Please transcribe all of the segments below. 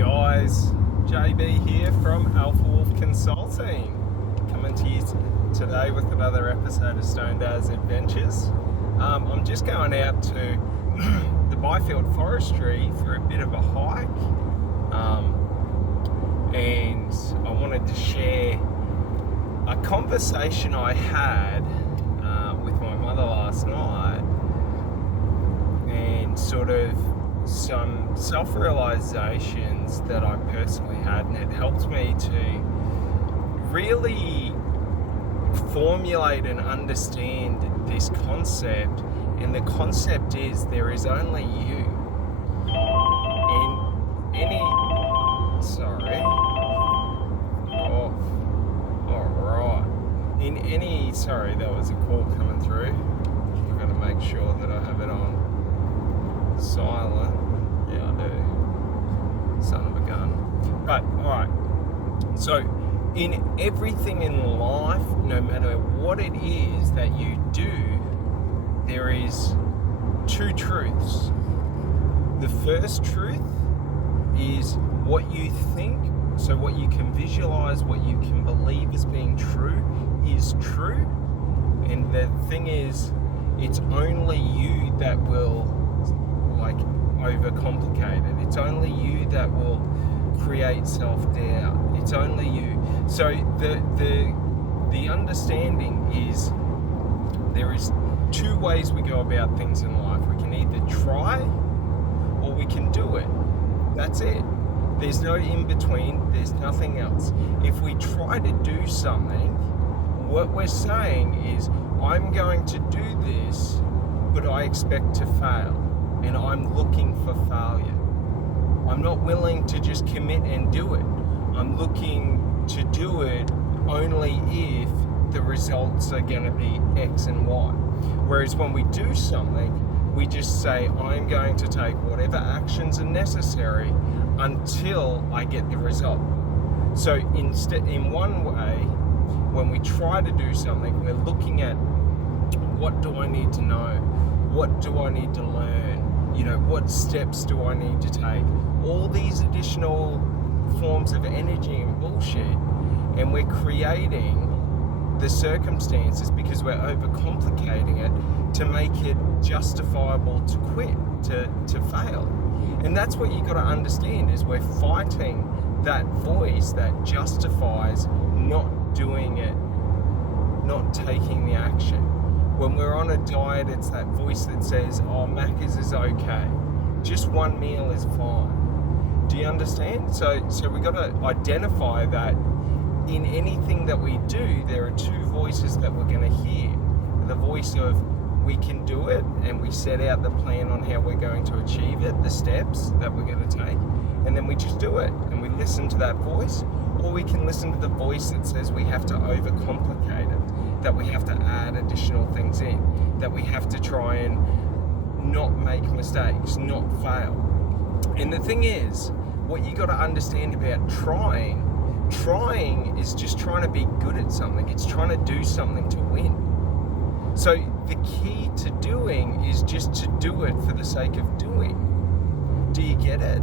guys, JB here from Alpha Wolf Consulting, coming to you today with another episode of Stoned As Adventures. I'm just going out to the Byfield Forestry for a bit of a hike, and I wanted to share a conversation I had with my mother last night, and sort of some self-realizations that I personally had, and it helped me to really formulate and understand this concept. And the concept is there is only you in any sorry, that was a call coming through. I've got to make sure that I have it on silent. Yeah, I do. Son of a gun. But alright, so in everything in life, no matter what it is that you do, there is two truths. The first truth is what you think, so what you can visualize, what you can believe as being true is true. And the thing is, it's only you that will overcomplicate it. It's only you that will create self-doubt. It's only you. So the understanding is there is two ways we go about things in life. We can either try or we can do it. That's it. There's no in between. There's nothing else. If we try to do something, what we're saying is, I'm going to do this, but I expect to fail, and I'm looking for failure. I'm not willing to just commit and do it. I'm looking to do it only if the results are going to be X and Y. Whereas when we do something, we just say, I'm going to take whatever actions are necessary until I get the result. So in one way, when we try to do something, we're looking at, what do I need to know? What do I need to learn? What steps do I need to take? All these additional forms of energy and bullshit, and we're creating the circumstances because we're overcomplicating it to make it justifiable to quit, to fail. And that's what you got to understand, is we're fighting that voice that justifies not doing it, not taking the action. When we're on a diet, it's that voice that says, oh, Macca's is okay. Just one meal is fine. Do you understand? So we got to identify that in anything that we do, there are two voices that we're going to hear. The voice of, we can do it, and we set out the plan on how we're going to achieve it, the steps that we're going to take, and then we just do it, and we listen to that voice. Or we can listen to the voice that says we have to overcomplicate it, that we have to add additional things in, that we have to try and not make mistakes, not fail. And the thing is, what you got to understand about trying is just trying to be good at something. It's trying to do something to win. So the key to doing is just to do it for the sake of doing. Do you get it?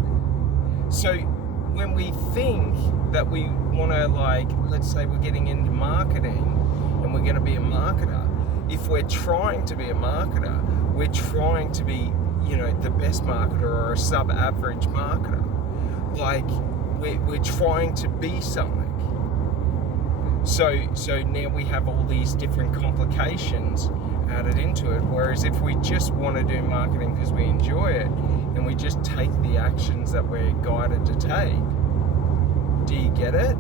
So when we think that we want to, let's say we're getting into marketing and we're going to be a marketer, if we're trying to be a marketer, we're trying to be, the best marketer or a sub-average marketer. We're trying to be something. So now we have all these different complications added into it. Whereas if we just want to do marketing because we enjoy it, and we just take the actions that we're guided to take, do you get it?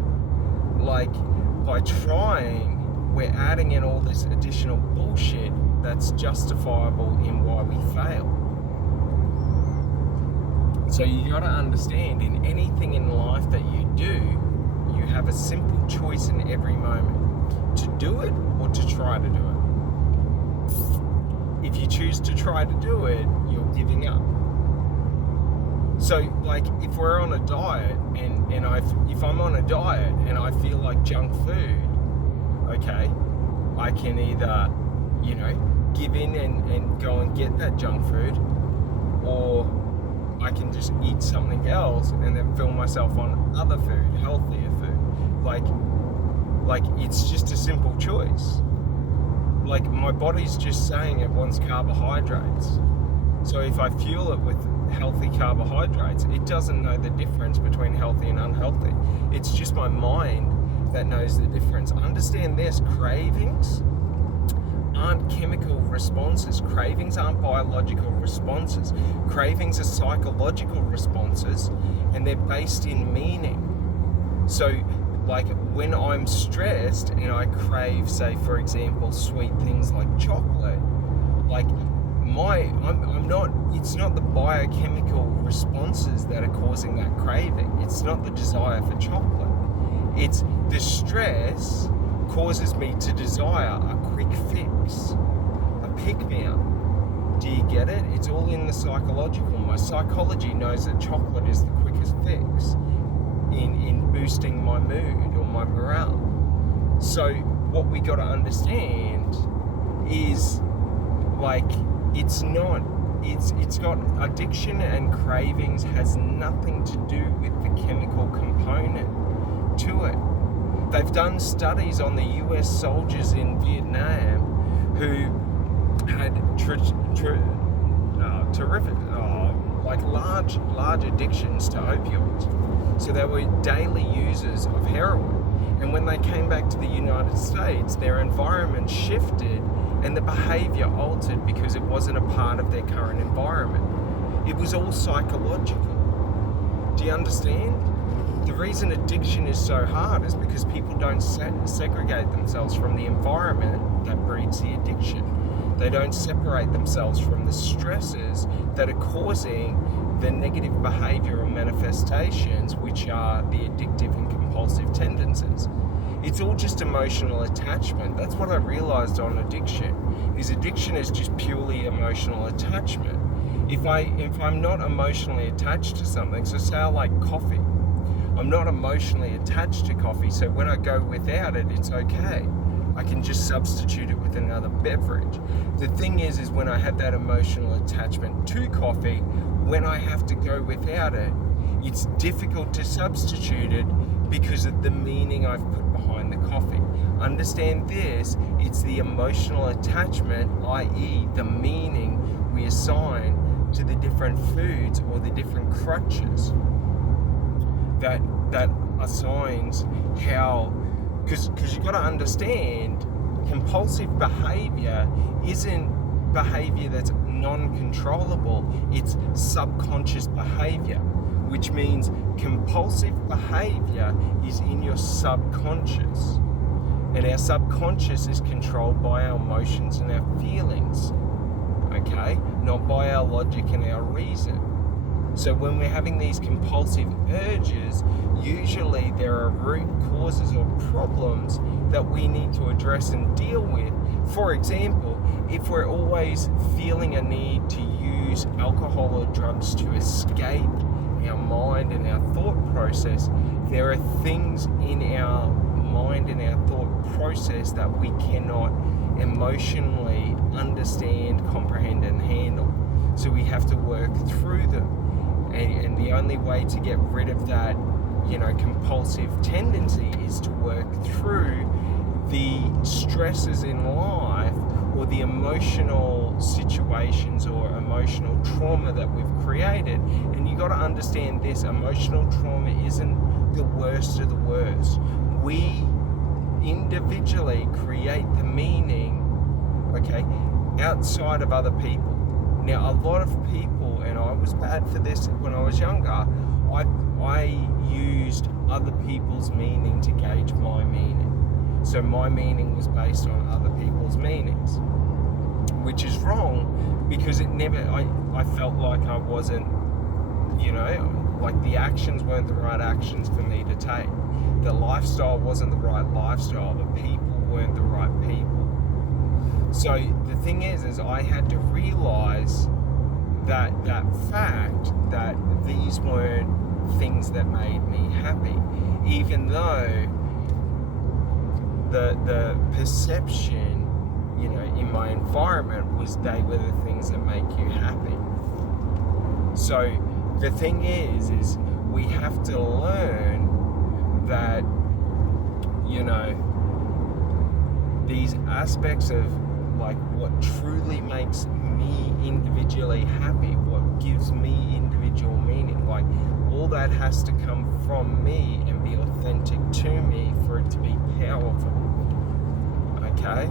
By trying, we're adding in all this additional bullshit that's justifiable in why we fail. So you got to understand, in anything in life that you do, you have a simple choice in every moment, to do it or to try to do it. If you choose to try to do it, you're giving up. So if we're on a diet and if I'm on a diet and I feel like junk food, okay, I can either, give in and go and get that junk food, or I can just eat something else and then fill myself on other food, healthier food. Like it's just a simple choice. Like my body's just saying it wants carbohydrates. So if I fuel it with healthy carbohydrates, it doesn't know the difference between healthy and unhealthy. It's just my mind that knows the difference. Understand this, cravings aren't chemical responses. Cravings aren't biological responses. Cravings are psychological responses, and they're based in meaning. So like when I'm stressed and I crave, say for example, sweet things like chocolate, like it's not the biochemical responses that are causing that craving. It's not the desire for chocolate. It's the stress causes me to desire a quick fix, a pick-me-up. Do you get it? It's all in the psychological. My psychology knows that chocolate is the quickest fix in boosting my mood or my morale. So what we got to understand is like it's got addiction and cravings has nothing to do with the chemical component to it. They've done studies on the US soldiers in Vietnam who had terrific, like large addictions to opioids. So they were daily users of heroin. And when they came back to the United States, their environment shifted and the behavior altered because it wasn't a part of their current environment. It was all psychological. Do you understand? The reason addiction is so hard is because people don't segregate themselves from the environment that breeds the addiction. They don't separate themselves from the stresses that are causing the negative behavioral manifestations, which are the addictive and compulsive tendencies. It's all just emotional attachment. That's what I realized on addiction is just purely emotional attachment. If I'm not emotionally attached to something, so say I like coffee, I'm not emotionally attached to coffee, so when I go without it, it's okay. I can just substitute it with another beverage. The thing is when I have that emotional attachment to coffee, when I have to go without it, it's difficult to substitute it because of the meaning I've put behind the coffee. Understand this, it's the emotional attachment, i.e. the meaning we assign to the different foods or the different crutches that assigns how, because you've got to understand, compulsive behavior isn't behavior that's non-controllable, it's subconscious behavior, which means compulsive behavior is in your subconscious, and our subconscious is controlled by our emotions and our feelings, okay, not by our logic and our reason. So when we're having these compulsive urges, usually there are root causes or problems that we need to address and deal with. For example, if we're always feeling a need to use alcohol or drugs to escape our mind and our thought process, there are things in our mind and our thought process that we cannot emotionally understand, comprehend, and handle. So we have to work through them. And the only way to get rid of that, compulsive tendency is to work through the stresses in life or the emotional situations or emotional trauma that we've created. And you got to understand this, emotional trauma isn't the worst of the worst. We individually create the meaning, okay, outside of other people. Now, a lot of people, and I was bad for this when I was younger, I used other people's meaning to gauge my meaning. So my meaning was based on other people's meanings, which is wrong because I felt like I wasn't, like the actions weren't the right actions for me to take. The lifestyle wasn't the right lifestyle. The people weren't the right people. So the thing is I had to realize that fact that these weren't things that made me happy, even though the perception, in my environment was they were the things that make you happy. So the thing is we have to learn that, you know, these aspects of like what truly makes me individually happy, what gives me individual meaning, like all that has to come from me and be authentic to me for it to be powerful. Okay?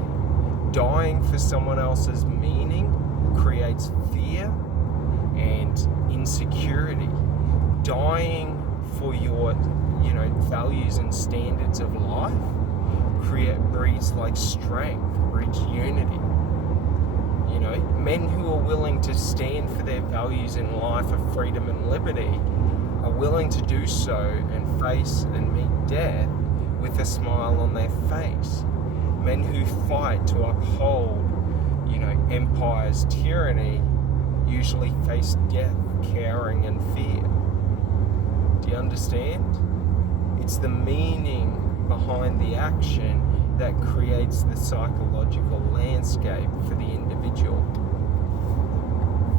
Dying for someone else's meaning creates fear and insecurity. Dying for your, you know, values and standards of life breeds like strength, breeds unity. You know, men who are willing to stand for their values in life of freedom and liberty are willing to do so and face and meet death with a smile on their face. Men who fight to uphold, you know, empire's tyranny usually face death, cowering and fear. Do you understand? It's the meaning behind the action that creates the psychological landscape for the individual.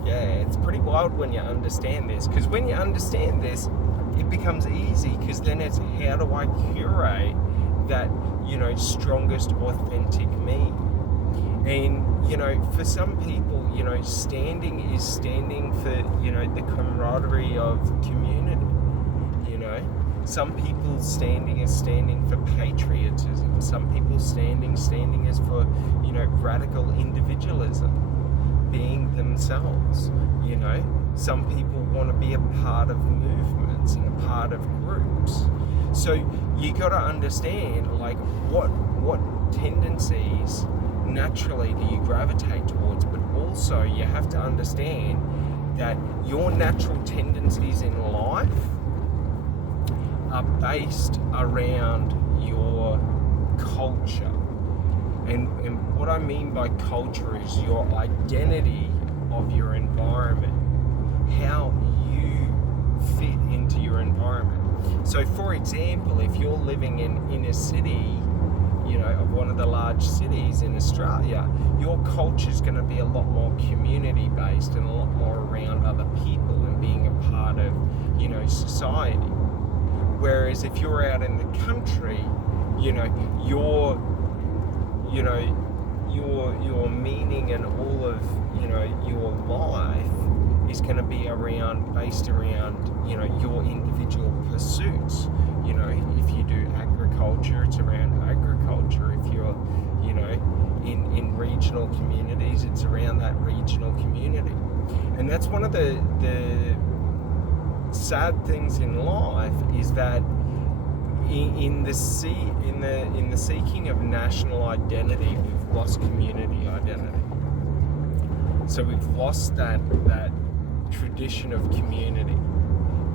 Yeah, it's pretty wild when you understand this, because when you understand this, it becomes easy, because then it's how do I curate that, you know, strongest authentic me. And, you know, for some people, you know, standing is standing for, you know, the camaraderie of community. You know, some people standing is standing for patriotism. Some people standing is for, you know, radical individualism, being themselves. You know, some people want to be a part of movements and a part of groups. So you got to understand, like, what tendencies naturally do you gravitate towards, but also you have to understand that your natural tendencies in life are based around your culture. And what I mean by culture is your identity of your environment, how you fit into your environment. So for example, if you're living in a city, you know, of one of the large cities in Australia, your culture is going to be a lot more community based and a lot more around other people and being a part of, you know, society. Whereas if you're out in the country, you know, your meaning and all of, you know, your life is going to be based around, you know, your individual pursuits. You know, if you do agriculture, it's around agriculture. If you're, you know, in regional communities, it's around that regional community. And that's one of the sad things in life, is that in the seeking of national identity, we've lost community identity. So we've lost that tradition of community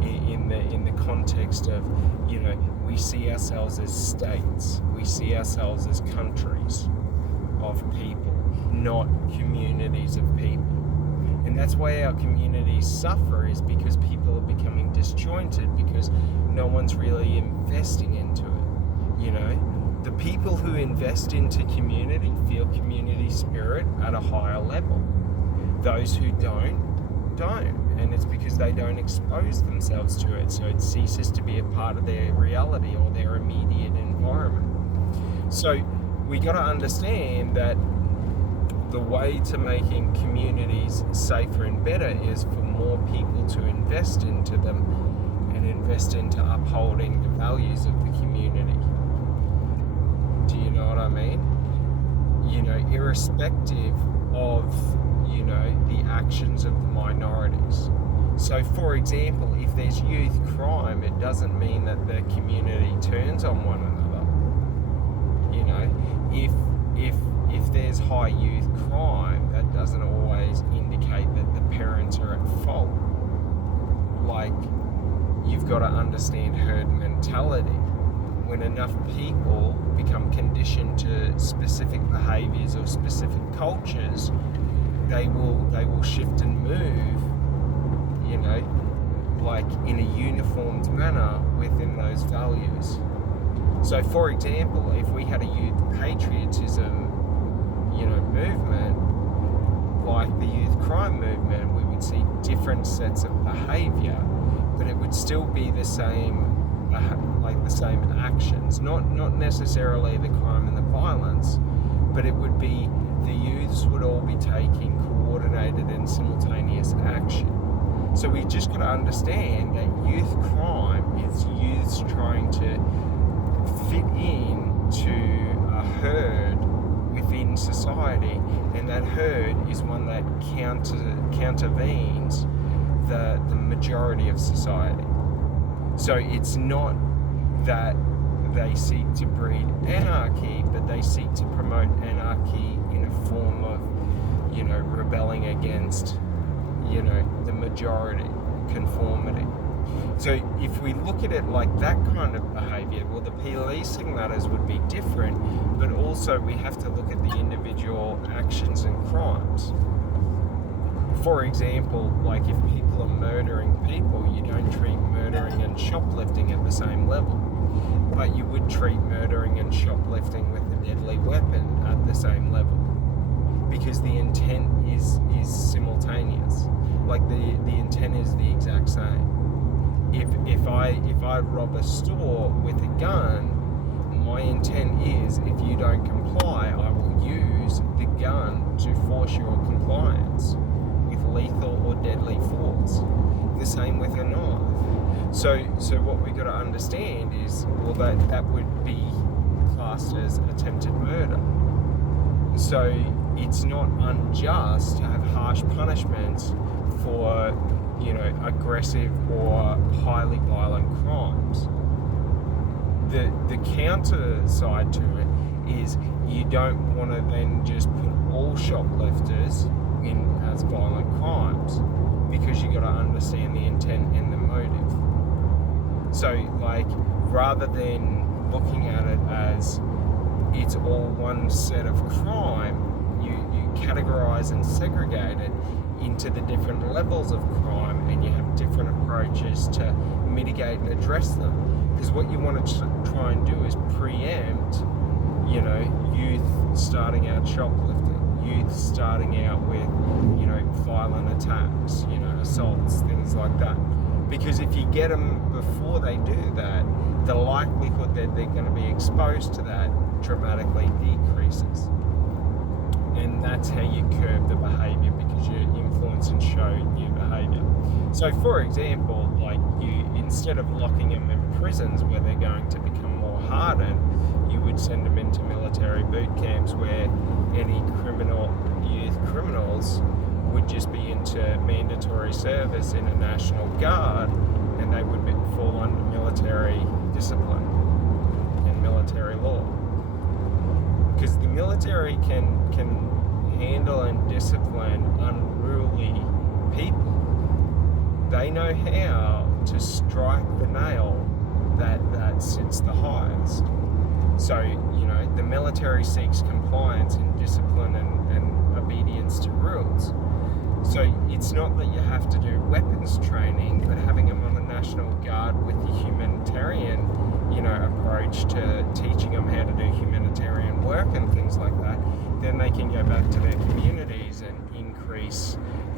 in the context of, you know, we see ourselves as states, we see ourselves as countries of people, not communities of people. And that's why our communities suffer, is because people are becoming disjointed, because no one's really investing into it. You know, the people who invest into community feel community spirit at a higher level. Those who don't. And it's because they don't expose themselves to it, so it ceases to be a part of their reality or their immediate environment. So we got to understand that the way to making communities safer and better is for more people to invest into them and invest into upholding the values of the community. Do you know what I mean? You know, irrespective of, you know, the actions of the minorities. So for example, if there's youth crime, it doesn't mean that the community turns on one another. You know, if there's high youth crime, that doesn't always indicate that the parents are at fault. Like, you've got to understand herd mentality. When enough people become conditioned to specific behaviors or specific cultures, they will shift and move, you know, like in a uniformed manner within those values. So for example, if we had a youth patriotism, you know, movement, like the youth crime movement, we would see different sets of behavior, but it would still be the same, like the same actions, not necessarily the crime and the violence, but it would be the youths would all be taking coordinated and simultaneous action. So we just got to understand that youth crime is youths trying to fit in to a herd within society, and that herd is one that countervenes the majority of society. So it's not that they seek to breed anarchy, but they seek to promote anarchy in a form of, rebelling against, the majority, conformity. So if we look at it like that kind of behaviour, well, the policing matters would be different, but also we have to look at the individual actions and crimes. For example, like if people are murdering people, you don't treat murdering and shoplifting at the same level, but you would treat murdering and shoplifting with a deadly weapon at the same level, because the intent is simultaneous. Like the intent is the exact same. If I rob a store with a gun, my intent is, if you don't comply, I will use the gun to force your compliance with lethal or deadly force. The same with a knife. So what we got to understand is, well, that would be classed as attempted murder. So it's not unjust to have harsh punishments for, aggressive or highly violent crimes. The counter side to it is, you don't want to then just put all shoplifters in as violent crimes, because you got to understand the intent and the motive. So, like, rather than looking at it as it's all one set of crime, you categorize and segregate it into the different levels of crime, and you have different approaches to mitigate and address them. Because what you want to try and do is preempt, youth starting out shoplifting, youth starting out with, violent attacks, assaults, things like that. Because if you get them before they do that, the likelihood that they're going to be exposed to that dramatically decreases. And that's how you curb the behavior, because you influence and show new behavior. So, for example, like, you, instead of locking them in prisons where they're going to become more hardened, you would send them into military boot camps where any youth criminals would just be into mandatory service in a National Guard, and they would fall under military discipline and military law. Because the military can handle and discipline unruly people. They know how to strike the nail that sits the highest. So, the military seeks compliance and discipline and obedience to rules. So it's not that you have to do weapons training, but having them on the National Guard with the humanitarian, approach to teaching them how to do humanitarian work and things like that, then they can go back to their communities and increase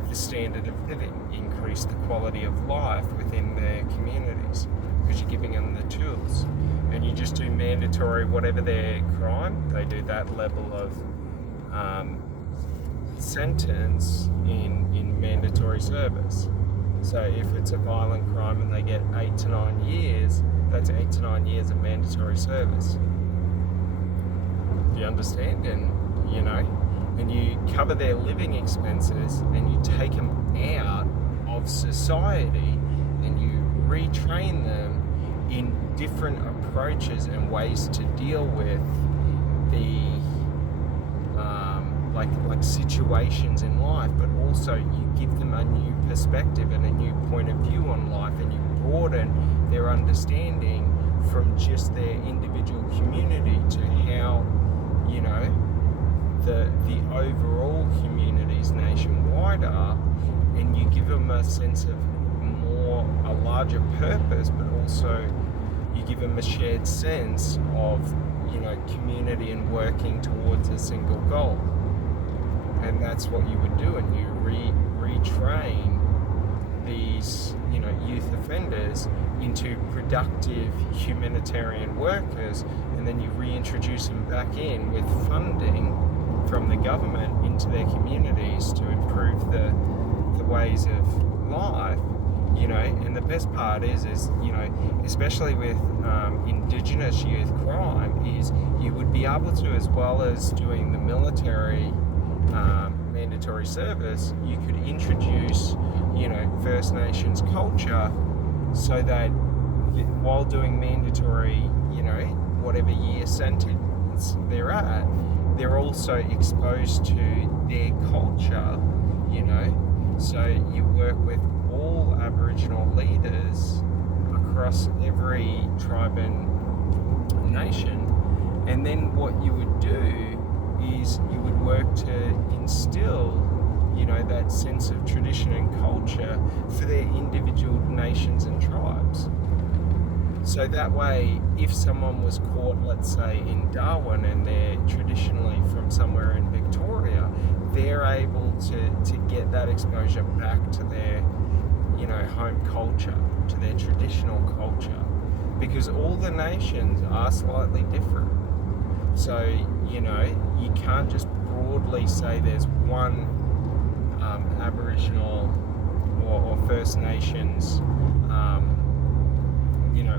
the standard of living, increase the quality of life within their communities, because you're giving them the tools. And you just do mandatory, whatever their crime, they do that level of sentence in mandatory service. So if it's a violent crime and they get 8 to 9 years, that's 8 to 9 years of mandatory service. Do you understand? And you cover their living expenses, and you take them out of society, and you retrain them in different approaches and ways to deal with the like situations in life, but also you give them a new perspective and a new point of view on life, and you broaden their understanding from just their individual community to how, the overall communities nationwide are, and you give them a sense of a larger purpose, but also you give them a shared sense of, community and working towards a single goal. And that's what you would do, and you retrain these, youth offenders into productive humanitarian workers, and then you reintroduce them back in with funding from the government into their communities to improve the ways of life, and the best part is especially with Indigenous youth crime, is you would be able to, as well as doing the military mandatory service, you could introduce, First Nations culture, so that while doing mandatory, whatever year sentence they're at, they're also exposed to their culture, so you work with all Aboriginal leaders across every tribe and nation, and then what you would do is you would work to instill, that sense of tradition and culture for their individual nations and tribes. So that way, if someone was caught, let's say, in Darwin, and they're traditionally from somewhere in Victoria, they're able to get that exposure back to their, home culture, to their traditional culture, because all the nations are slightly different. So, you can't just broadly say there's one Aboriginal or First Nations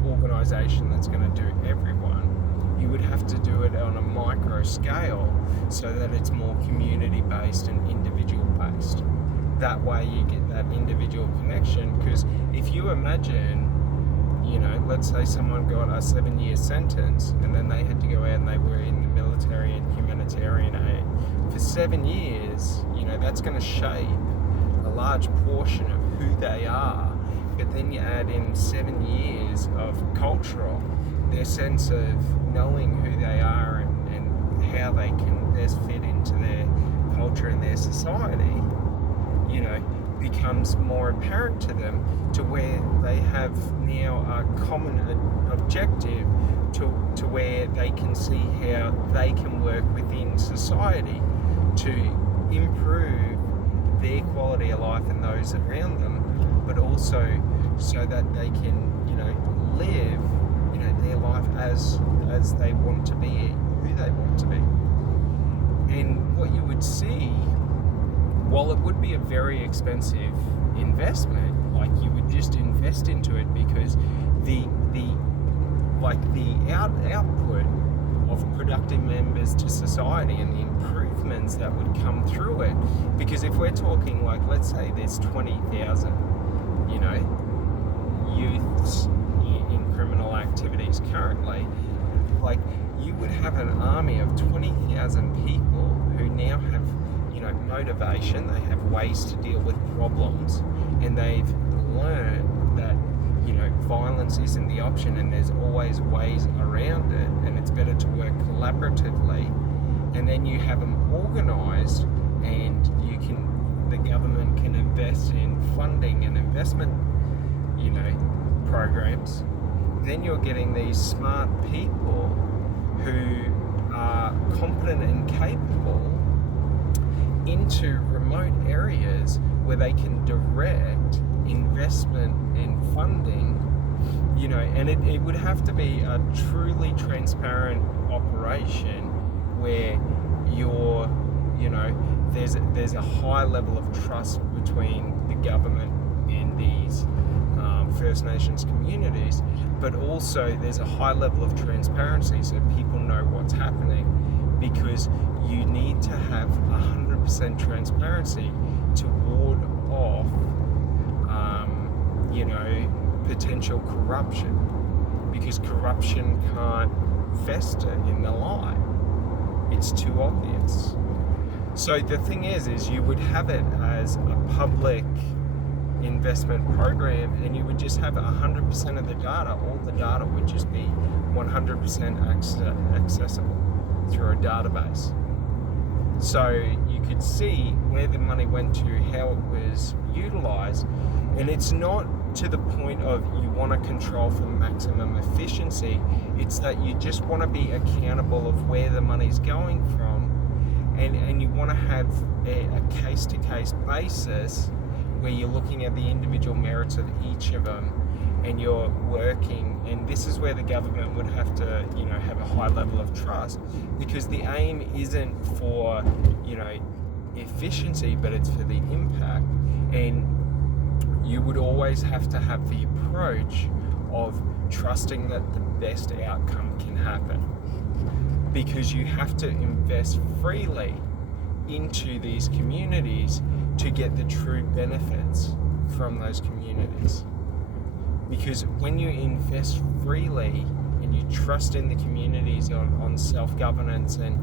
organisation that's going to do everyone. You would have to do it on a micro scale so that it's more community based and individual based. That way you get that individual connection, because if you imagine, let's say someone got a 7-year sentence and then they had to go out and they were in the military and humanitarian aid for 7 years, that's going to shape a large portion of who they are. But then you add in 7 years of cultural, their sense of knowing who they are and how they can best fit into their culture and their society, becomes more apparent to them, to where they have now a common objective to where they can see how they can work within society to improve their quality of life and those around them, but also so that they can, live, their life as they want to be, who they want to be. And what you would see, while it would be a very expensive investment, like you would just invest into it, because the output of productive members to society and the improvements that would come through it, because if we're talking, like, let's say there's 20,000, youths in criminal activities currently, like, you would have an army of 20,000 people who now have, motivation, they have ways to deal with problems, and they've learned that, violence isn't the option and there's always ways around it, and it's better to work collaboratively. And then you have them organised, and the government can invest in funding and investment, programs. Then you're getting these smart people who are competent and capable into remote areas where they can direct investment and funding, and it would have to be a truly transparent operation where there's a high level of trust between the government and these First Nations communities, but also there's a high level of transparency so people know what's happening, because you need to have 100% transparency to ward off, potential corruption, because corruption can't fester in the light. It's too obvious. So the thing is you would have it as a public investment program, and you would just have 100% of the data. All the data would just be 100% accessible through a database. So you could see where the money went to, how it was utilized, and it's not to the point of you want to control for maximum efficiency. It's that you just want to be accountable of where the money's going from, and you want to have a case-to-case basis where you're looking at the individual merits of each of them, and you're working, and this is where the government would have to, have a high level of trust, because the aim isn't for, efficiency, but it's for the impact. And you would always have to have the approach of trusting that the best outcome can happen, because you have to invest freely into these communities to get the true benefits from those communities. Because when you invest freely and you trust in the communities on self-governance and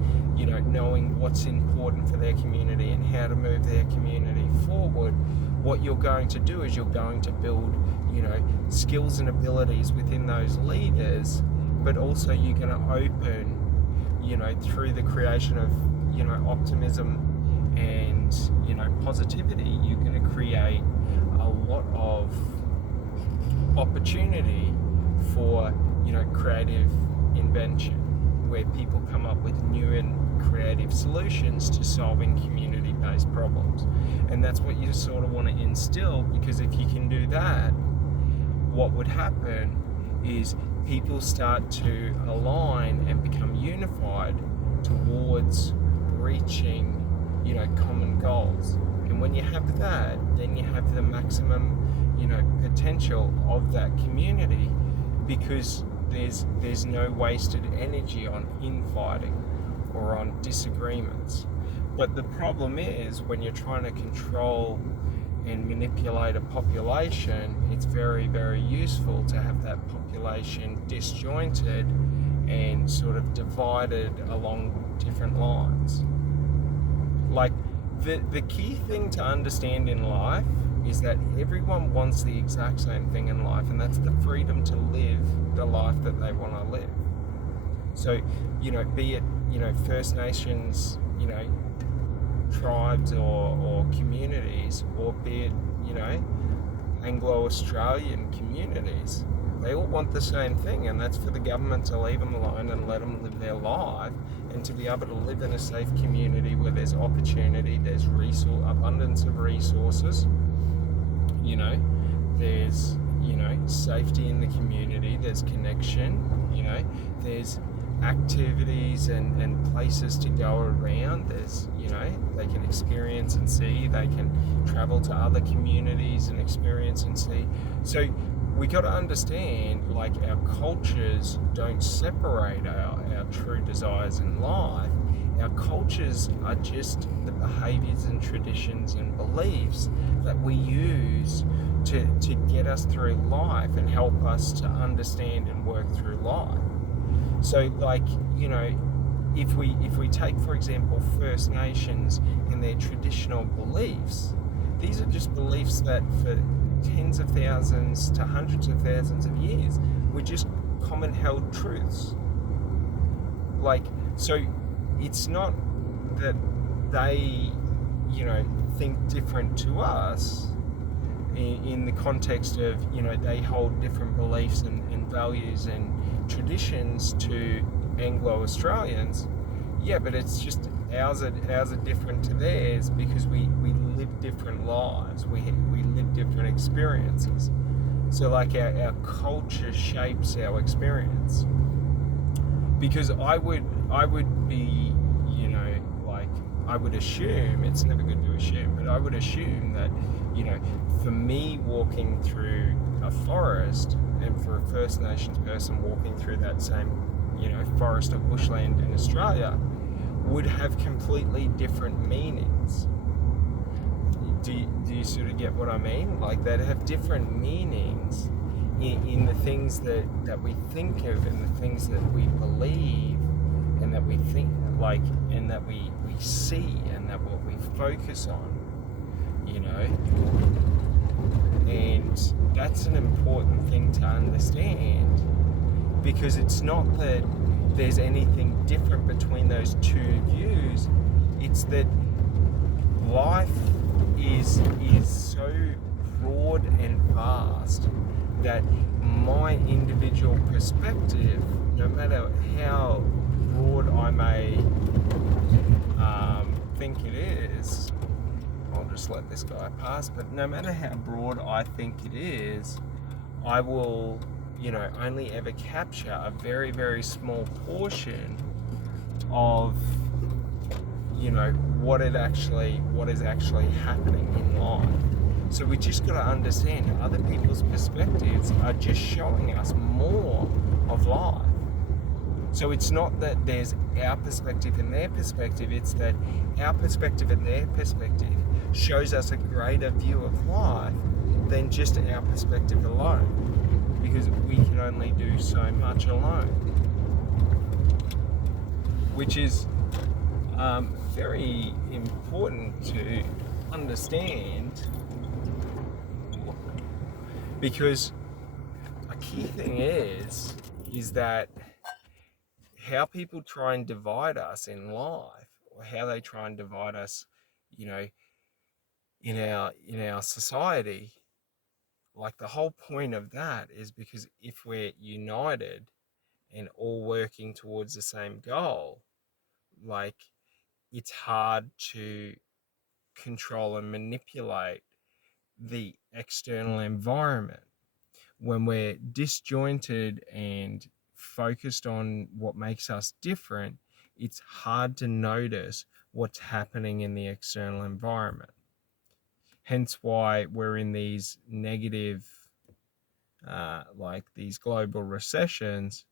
knowing what's important for their community and how to move their community forward, what you're going to do is you're going to build skills and abilities within those leaders, but also you're going to open through the creation of optimism and positivity, you're going to create a lot of opportunity for creative invention, where people come up with new and creative solutions to solving community-based problems. And that's what you sort of want to instill, because if you can do that, what would happen is people start to align and become unified towards reaching common goals. And when you have that, then you have the maximum potential of that community, because there's no wasted energy on infighting or on disagreements. But the problem is, when you're trying to control and manipulate a population, it's very, very useful to have that population disjointed and sort of divided along different lines. Like, the key thing to understand in life is that everyone wants the exact same thing in life, and that's the freedom to live the life that they want to live. So, be it, First Nations, tribes or communities, or be it, Anglo-Australian communities, they all want the same thing, and that's for the government to leave them alone and let them live their life, and to be able to live in a safe community where there's opportunity, there's abundance of resources, there's safety in the community, there's connection, there's activities and places to go around, there's they can experience and see, they can travel to other communities and experience and see. So we got to understand, like, our cultures don't separate our true desires in life. Our cultures are just the behaviors and traditions and beliefs that we use to get us through life and help us to understand and work through life. So, like, if we take, for example, First Nations and their traditional beliefs, these are just beliefs that for tens of thousands to hundreds of thousands of years were just common held truths. Like, so it's not that they, think different to us in the context of, they hold different beliefs and values and traditions to Anglo-Australians. Yeah, but it's just ours are different to theirs because we live different lives. We live different experiences. So, like, our culture shapes our experience. Because I would be, I would assume, it's never good to assume, but I would assume that, for me walking through a forest, and for a First Nations person walking through that same, forest or bushland in Australia, would have completely different meanings. Do you sort of get what I mean? Like, they'd have different meanings in the things that we think of, and the things that we believe, and that we think, like, and that we see, and that what we focus on, and that's an important thing to understand, because it's not that there's anything different between those two views. It's that life is so broad and vast that my individual perspective, no matter how broad I may think it is, I'll just let this guy pass. But no matter how broad I think it is, I will, only ever capture a very, very small portion of, what is actually happening in life. So we just got to understand other people's perspectives are just showing us more of life. So it's not that there's our perspective and their perspective, it's that our perspective and their perspective shows us a greater view of life than just our perspective alone, because we can only do so much alone, which is very important to understand, because a key thing is that how people try and divide us in life, or how they try and divide us, in our society, like the whole point of that is because if we're united and all working towards the same goal, like it's hard to control and manipulate the external environment. When we're disjointed and focused on what makes us different, it's hard to notice what's happening in the external environment. Hence why we're in these negative, like these global recessions,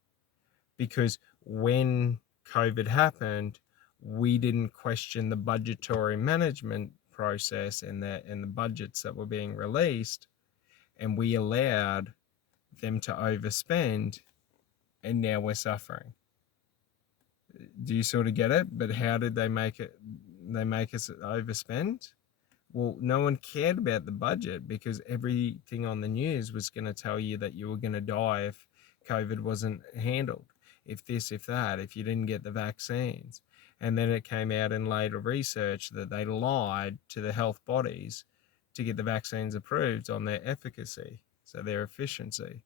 because when COVID happened, we didn't question the budgetary management process and the budgets that were being released, and we allowed them to overspend, and now we're suffering. Do you sort of get it? But how did they make it? They make us overspend? Well, no one cared about the budget because everything on the news was going to tell you that you were going to die if COVID wasn't handled, if this, if that, if you didn't get the vaccines. And then it came out in later research that they lied to the health bodies to get the vaccines approved on their efficacy, so their efficiency.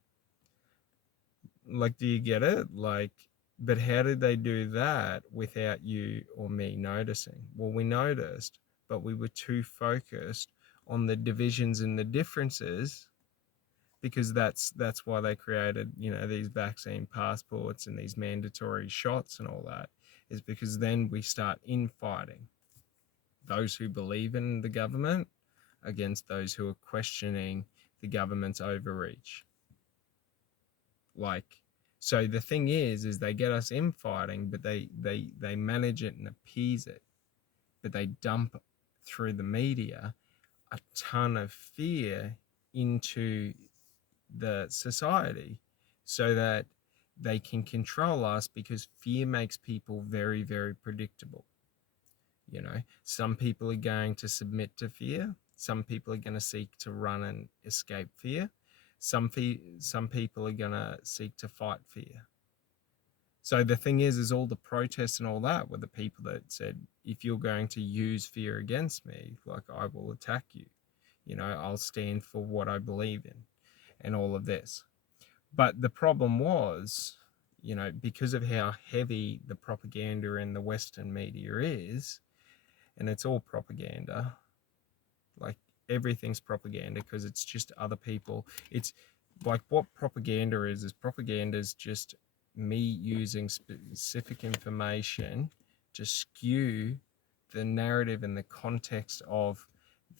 Like, do you get it? Like, but how did they do that without you or me noticing? Well, we noticed, but we were too focused on the divisions and the differences, because that's why they created, these vaccine passports and these mandatory shots and all that, is because then we start infighting those who believe in the government against those who are questioning the government's overreach. Like, so the thing is they get us infighting, but they manage it and appease it, but they dump through the media a ton of fear into the society so that they can control us, because fear makes people very, very predictable. Some people are going to submit to fear. Some people are going to seek to run and escape fear. Some people are going to seek to fight fear. So the thing is all the protests and all that were the people that said, if you're going to use fear against me, like, I will attack you. I'll stand for what I believe in and all of this. But the problem was, because of how heavy the propaganda in the Western media is, and it's all propaganda, like everything's propaganda, because it's just other people. It's like, what propaganda is just me using specific information to skew the narrative and the context of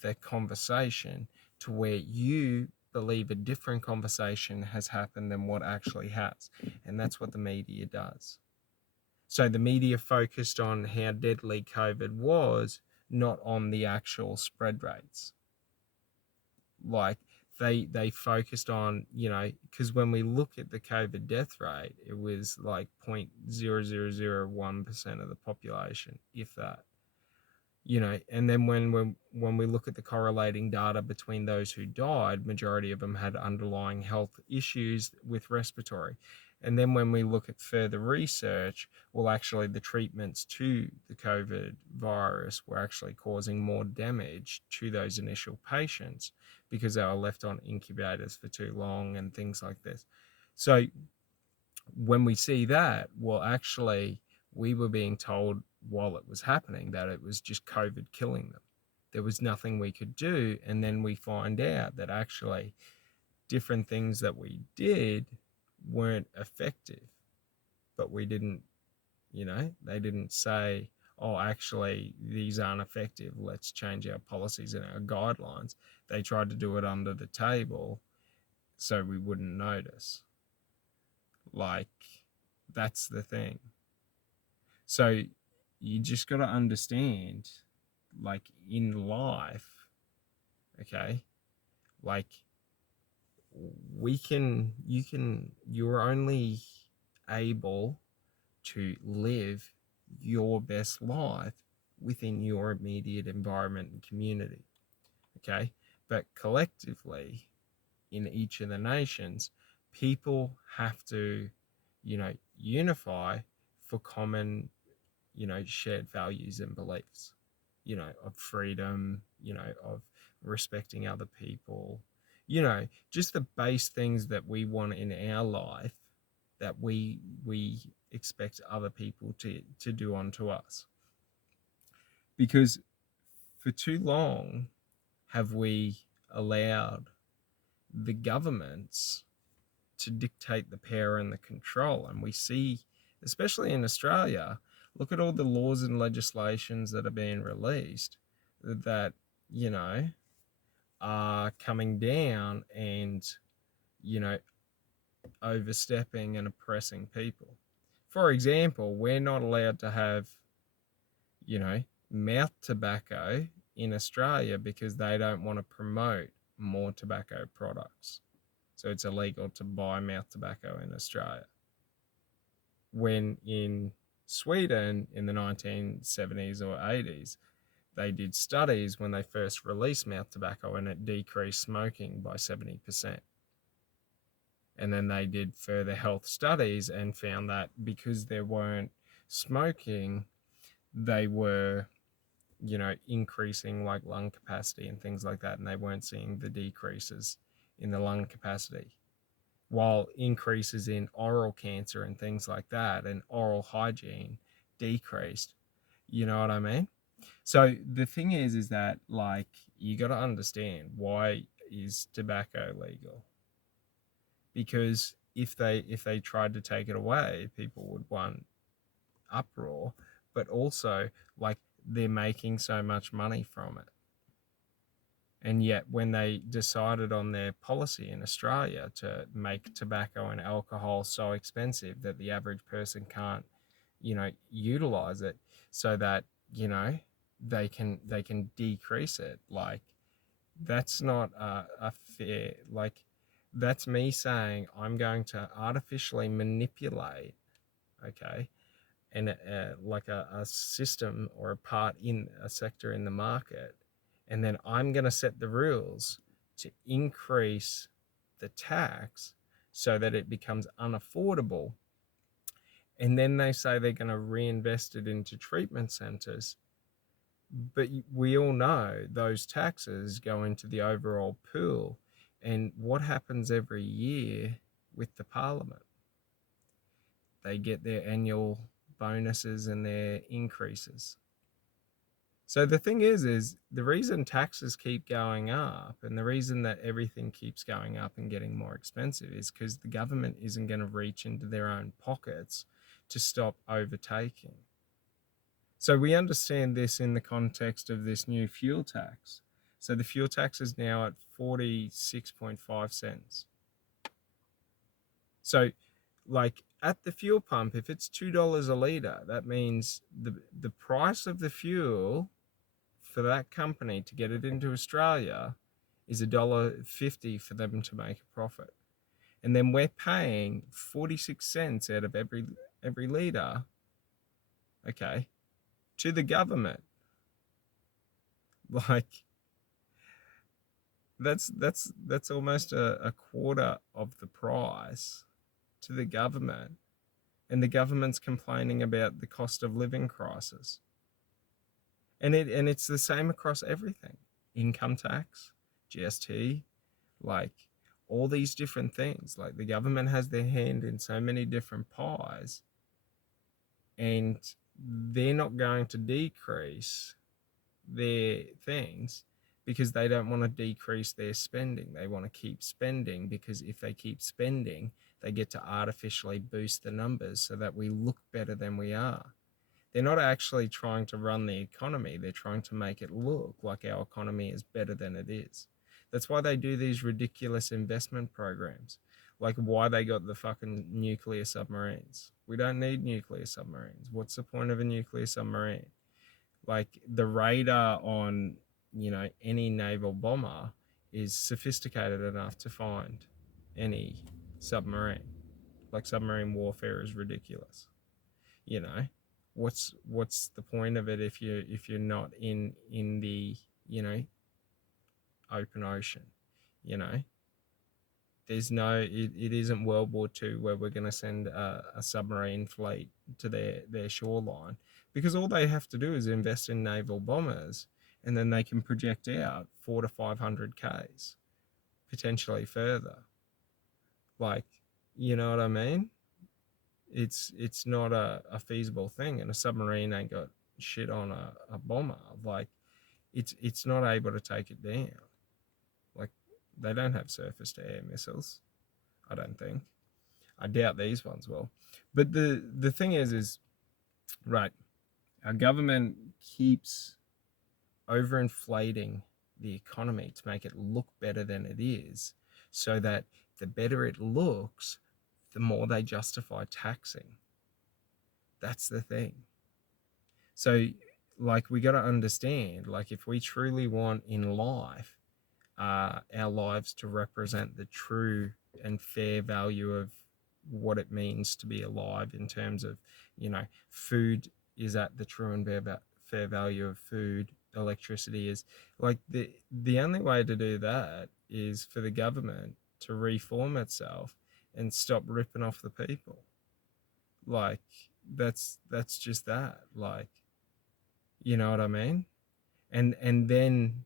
the conversation to where you believe a different conversation has happened than what actually has. And that's what the media does. So the media focused on how deadly COVID was, not on the actual spread rates. Like, they focused on, because when we look at the COVID death rate, it was like 0.0001% of the population, if that. And then when we look at the correlating data between those who died, majority of them had underlying health issues with respiratory. And then when we look at further research, well, actually the treatments to the COVID virus were actually causing more damage to those initial patients because they were left on incubators for too long and things like this. So when we see that, well, actually, we were being told while it was happening that it was just COVID killing them, there was nothing we could do. And then we find out that actually different things that we did weren't effective, but we didn't, they didn't say, oh, actually, these aren't effective. Let's change our policies and our guidelines. They tried to do it under the table so we wouldn't notice. Like, that's the thing. So you just got to understand, like, in life, okay, like, you're only able to live your best life within your immediate environment and community, okay? But collectively, in each of the nations, people have to, unify for common, shared values and beliefs, of freedom, of respecting other people, just the base things that we want in our life that we expect other people to do unto us. Because for too long have we allowed the governments to dictate the power and the control. And we see, especially in Australia, look at all the laws and legislations that are being released that, are coming down and, overstepping and oppressing people. For example, we're not allowed to have, mouth tobacco in Australia because they don't want to promote more tobacco products. So it's illegal to buy mouth tobacco in Australia. When in Sweden in the 1970s or 80s, they did studies when they first released mouth tobacco and it decreased smoking by 70%. And then they did further health studies and found that because there weren't smoking, they were, increasing like lung capacity and things like that. And they weren't seeing the decreases in the lung capacity, while increases in oral cancer and things like that and oral hygiene decreased. You know what I mean? So the thing is that, like, you got to understand, why is tobacco legal? Because if they tried to take it away, people would want uproar, but also, like, they're making so much money from it. And yet when they decided on their policy in Australia to make tobacco and alcohol so expensive that the average person can't, utilize it, so that, they can decrease it, like, that's not a fair, like, that's me saying I'm going to artificially manipulate, okay, and like a system or a part in a sector in the market, and then I'm going to set the rules to increase the tax so that it becomes unaffordable. And then they say they're going to reinvest it into treatment centers. But we all know those taxes go into the overall pool. And what happens every year with the parliament? They get their annual bonuses and their increases. So the thing is the reason taxes keep going up and the reason that everything keeps going up and getting more expensive is because the government isn't going to reach into their own pockets to stop overtaking. So we understand this in the context of this new fuel tax. So the fuel tax is now at 46.5 cents. So, like, at the fuel pump, if it's $2 a litre, that means the price of the fuel for that company to get it into Australia is $1.50 for them to make a profit. And then we're paying 46 cents out of every litre, okay, to the government. Like, that's almost a quarter of the price to the government. And the government's complaining about the cost of living crisis. And it's the same across everything. Income tax, GST, like, all these different things. Like, the government has their hand in so many different pies, and they're not going to decrease their things because they don't want to decrease their spending. They want to keep spending because if they keep spending, they get to artificially boost the numbers so that we look better than we are. They're not actually trying to run the economy. They're trying to make it look like our economy is better than it is. That's why they do these ridiculous investment programs. Like why they got the fucking nuclear submarines. We don't need nuclear submarines. What's the point of a nuclear submarine? Like the radar on, any naval bomber is sophisticated enough to find any submarine. Like submarine warfare is ridiculous. You know, what's the point of it if you're not in the open ocean? You know, there's no it isn't World War II where we're going to send a submarine fleet to their shoreline, because all they have to do is invest in naval bombers, and then they can project out 400 to 500 k's, potentially further. Like, you know what I mean? It's not a feasible thing, and a submarine ain't got shit on a bomber. Like, it's not able to take it down. Like, they don't have surface to air missiles, I don't think. I doubt these ones will. But the thing is right, our government keeps overinflating the economy to make it look better than it is, so that the better it looks, the more they justify taxing. That's the thing. So, like, we got to understand, like, if we truly want in life our lives to represent the true and fair value of what it means to be alive, in terms of, food is at the true and fair value of food, electricity is, like, the only way to do that is for the government to reform itself and stop ripping off the people. Like, that's just that. Like, you know what I mean? And then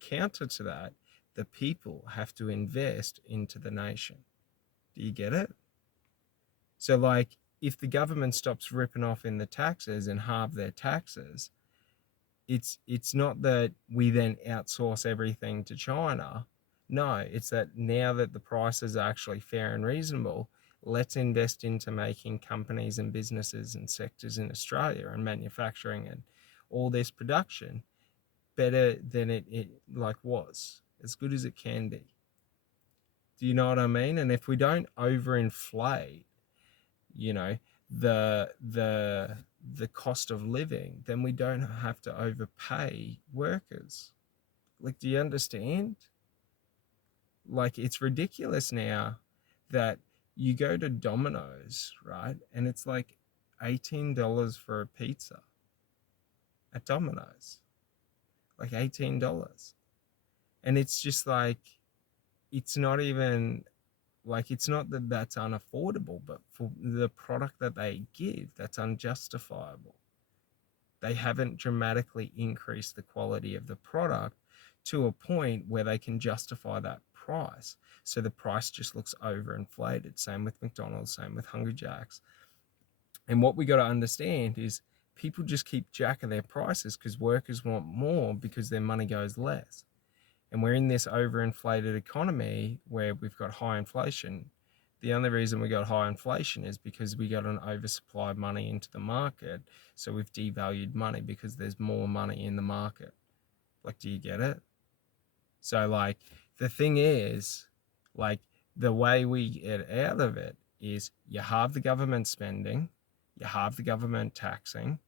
counter to that, the people have to invest into the nation. Do you get it? So, like, if the government stops ripping off in the taxes and halve their taxes, it's not that we then outsource everything to China. No, it's that now that the prices are actually fair and reasonable, let's invest into making companies and businesses and sectors in Australia and manufacturing and all this production better than it like was, as good as it can be. Do you know what I mean? And if we don't overinflate, you know, the cost of living, then we don't have to overpay workers. Like, do you understand? Like, it's ridiculous now that you go to Domino's, right? And it's like $18 for a pizza at Domino's. Like $18. And it's just like, it's not even like, it's not that that's unaffordable, but for the product that they give, that's unjustifiable. They haven't dramatically increased the quality of the product to a point where they can justify that price. So the price just looks overinflated. Same with McDonald's, same with Hungry Jack's. And what we got to understand is people just keep jacking their prices because workers want more because their money goes less. And we're in this overinflated economy where we've got high inflation. The only reason we got high inflation is because we got an oversupply of money into the market. So we've devalued money because there's more money in the market. Like, do you get it? So, like, the thing is, like, the way we get out of it is you halve the government spending, you halve the government taxing,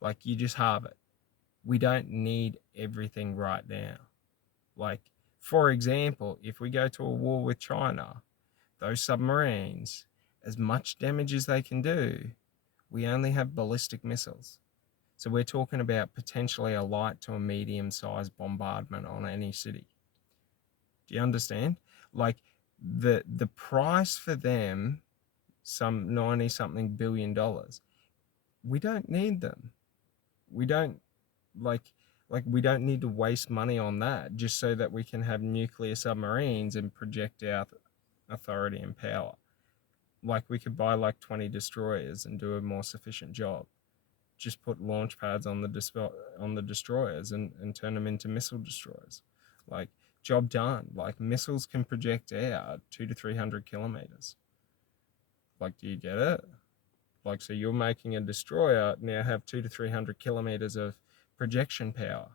like, you just halve it. We don't need everything right now. Like, for example, if we go to a war with China, those submarines, as much damage as they can do, we only have ballistic missiles. So we're talking about potentially a light to a medium-sized bombardment on any city. Do you understand? Like, the price for them, some 90-something billion dollars, we don't need them. We don't, like we don't need to waste money on that just so that we can have nuclear submarines and project our authority and power. Like, we could buy like 20 destroyers and do a more sufficient job just put launch pads on the destroyers and turn them into missile destroyers. Like, job done. Like, missiles can project out 200 to 300 kilometers. Like, do you get it? Like, so you're making a destroyer now have 200 to 300 kilometers of projection power.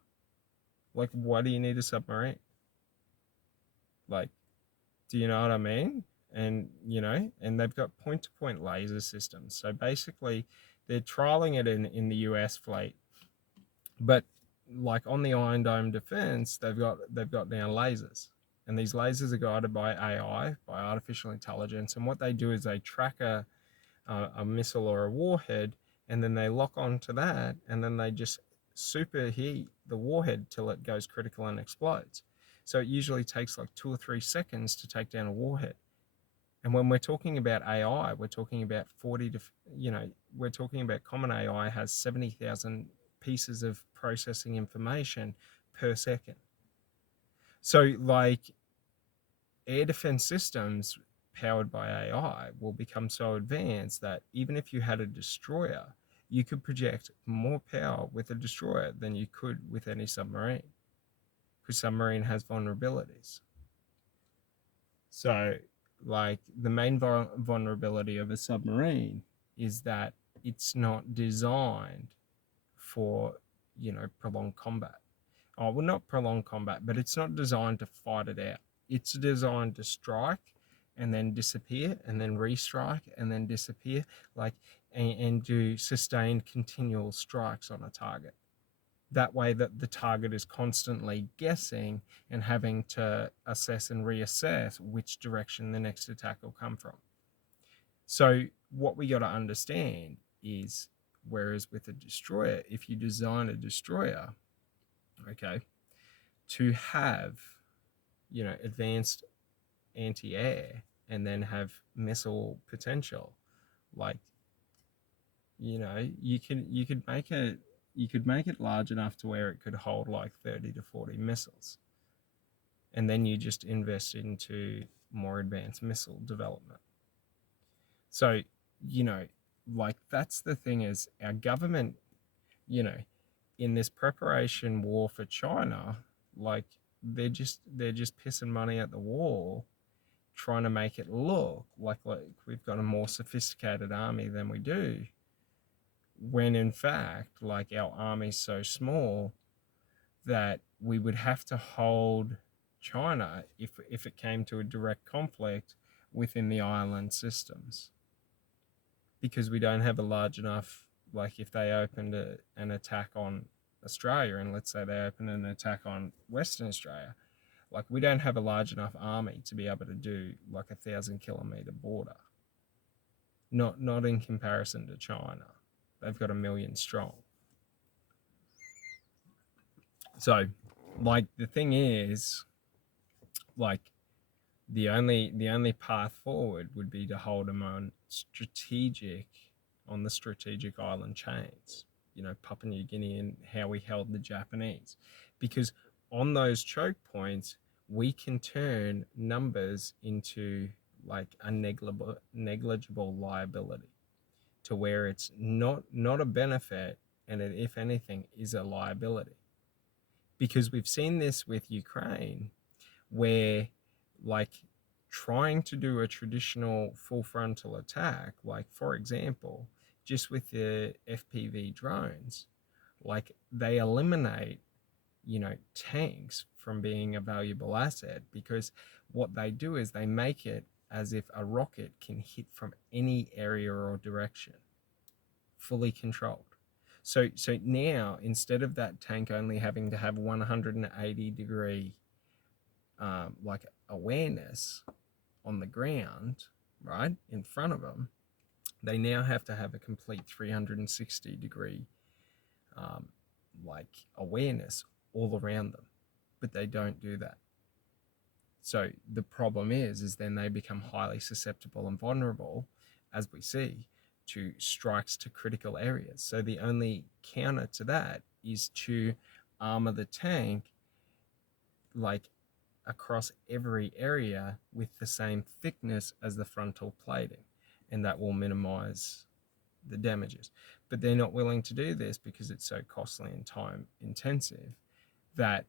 Like, why do you need a submarine? Like, do you know what I mean? And, and they've got point-to-point laser systems. So basically, they're trialing it in the US fleet. But like on the Iron Dome defense, they've got now lasers. And these lasers are guided by AI, by artificial intelligence. And what they do is they track a missile or a warhead, and then they lock onto that, and then they just superheat the warhead till it goes critical and explodes. So it usually takes like 2 or 3 seconds to take down a warhead. And when we're talking about AI, we're talking about 40 to, we're talking about common AI has 70,000 pieces of processing information per second. So like air defense systems powered by AI will become so advanced that even if you had a destroyer, you could project more power with a destroyer than you could with any submarine, because submarine has vulnerabilities. So like the main vulnerability of a submarine is that it's not designed for, prolonged combat. Oh, well, not prolonged combat, but it's not designed to fight it out. It's designed to strike and then disappear and then restrike and then disappear, like, and do sustained continual strikes on a target. That way that the target is constantly guessing and having to assess and reassess which direction the next attack will come from. So what we got to understand is, whereas with a destroyer, if you design a destroyer, okay, to have, advanced anti-air and then have missile potential, like, you could make it large enough to where it could hold like 30 to 40 missiles, and then you just invest into more advanced missile development. So like, that's the thing, is our government, in this preparation war for China, like they're just pissing money at the wall, trying to make it look like we've got a more sophisticated army than we do, when in fact, like, our army's so small that we would have to hold China if it came to a direct conflict within the island systems, because we don't have a large enough, like if they opened an attack on Australia, and let's say they opened an attack on Western Australia, like, we don't have a large enough army to be able to do like 1,000-kilometer border. Not in comparison to China. They've got 1 million strong. So, like, the thing is, like, the only path forward would be to hold them on the strategic island chains, Papua New Guinea, and how we held the Japanese, because on those choke points we can turn numbers into like a negligible liability, to where it's not a benefit, and it, if anything, is a liability. Because we've seen this with Ukraine, where, like, trying to do a traditional full frontal attack, like, for example, just with the FPV drones, like, they eliminate, tanks from being a valuable asset, because what they do is they make it as if a rocket can hit from any area or direction, fully controlled. So now, instead of that tank only having to have 180 degree like awareness on the ground, right, in front of them, they now have to have a complete 360 degree like awareness all around them, but they don't do that. So the problem is then they become highly susceptible and vulnerable, as we see, to strikes to critical areas. So the only counter to that is to armor the tank, like, across every area with the same thickness as the frontal plating, and that will minimize the damages. But they're not willing to do this because it's so costly and time intensive that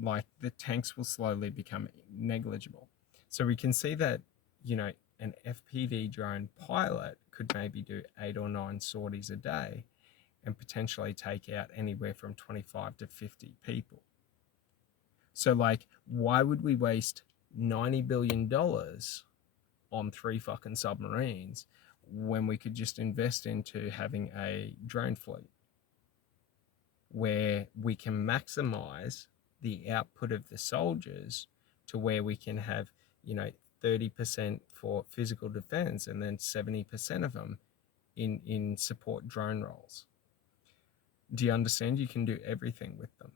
like the tanks will slowly become negligible. So we can see that, you know, an FPV drone pilot could maybe do 8 or 9 sorties a day and potentially take out anywhere from 25 to 50 people. So like, why would we waste $90 billion on 3 fucking submarines when we could just invest into having a drone fleet where we can maximize the output of the soldiers to where we can have, you know, 30% for physical defense and then 70% of them in support drone roles. Do you understand? You can do everything with them.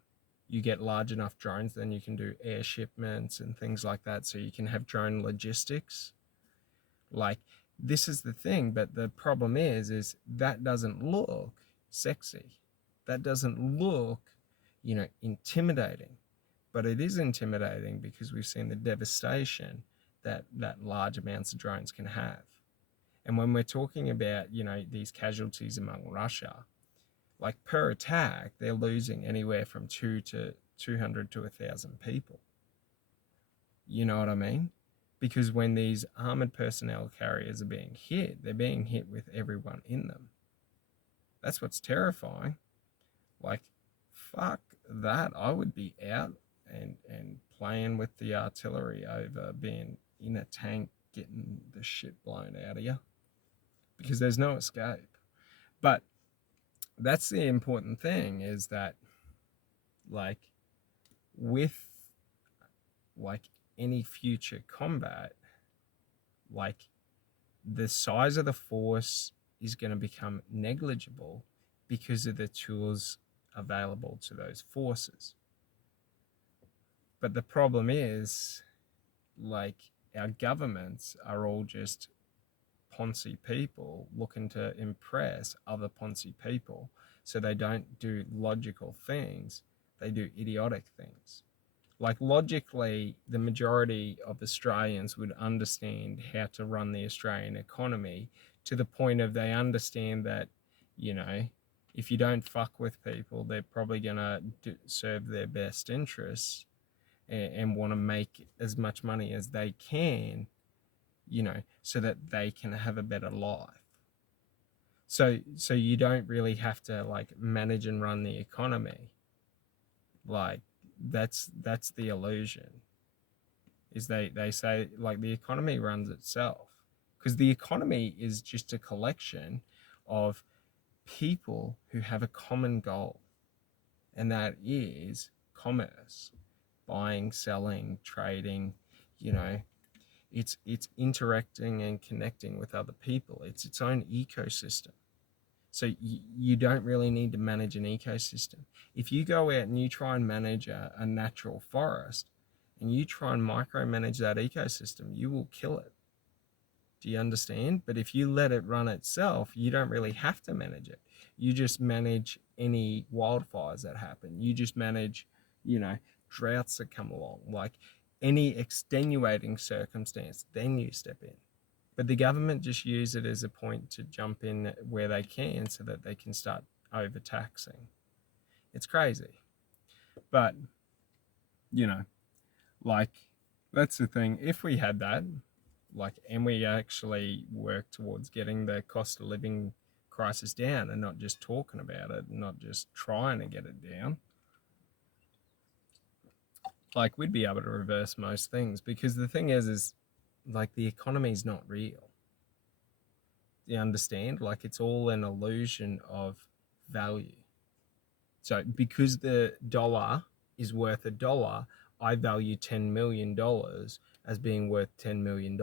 You get large enough drones, then you can do air shipments and things like that. So you can have drone logistics. Like, this is the thing, but the problem is that doesn't look sexy. That doesn't look, you know, intimidating. But it is intimidating because we've seen the devastation that large amounts of drones can have. And when we're talking about, you know, these casualties among Russia, like per attack, they're losing anywhere from 200 to 1,000 people. You know what I mean? Because when these armored personnel carriers are being hit, they're being hit with everyone in them. That's what's terrifying. Like, fuck that. I would be out and playing with the artillery over being in a tank getting the shit blown out of you, because there's no escape. But that's the important thing, is that like with like any future combat, like the size of the force is going to become negligible because of the tools available to those forces. But the problem is, like, our governments are all just Ponzi people looking to impress other Ponzi people. So they don't do logical things, they do idiotic things. Like, logically, the majority of Australians would understand how to run the Australian economy to the point of they understand that, you know, if you don't fuck with people, they're probably going to serve their best interests and want to make as much money as they can, you know, so that they can have a better life. So you don't really have to like manage and run the economy. Like, that's the illusion, is they say like the economy runs itself, because the economy is just a collection of people who have a common goal, and that is commerce, buying, selling, trading, you know. It's interacting and connecting with other people. It's its own ecosystem. So you don't really need to manage an ecosystem. If you go out and you try and manage a natural forest and you try and micromanage that ecosystem, you will kill it. Do you understand? But if you let it run itself, you don't really have to manage it. You just manage any wildfires that happen. You just manage, you know, droughts that come along, like any extenuating circumstance, then you step in. But the government just use it as a point to jump in where they can so that they can start overtaxing. It's crazy. But, you know, like, that's the thing. If we had that, like, and we actually work towards getting the cost of living crisis down and not just talking about it, not just trying to get it down, like, we'd be able to reverse most things. Because the thing is like, the economy is not real. You understand? Like, it's all an illusion of value. So because the dollar is worth $1, I value $10 million as being worth $10 million.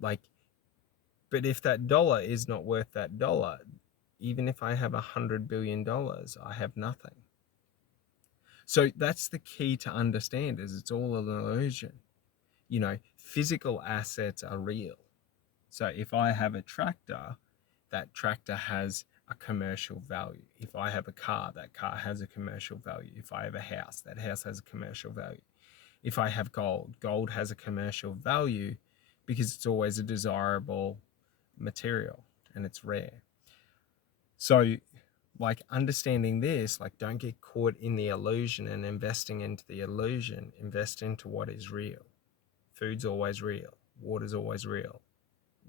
Like, but if that dollar is not worth that dollar, even if I have $100 billion, I have nothing. So that's the key to understand, is it's all an illusion. You know, physical assets are real. So if I have a tractor, that tractor has a commercial value. If I have a car, that car has a commercial value. If I have a house, that house has a commercial value. If I have gold, gold has a commercial value because it's always a desirable material. and it's rare. So, like, understanding this, like, don't get caught in the illusion and investing into the illusion. Invest into what is real. Food's always real. Water's always real.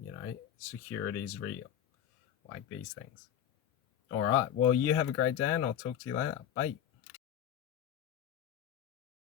You know, security's real. Like these things. All right. Well, you have a great day, and I'll talk to you later. Bye.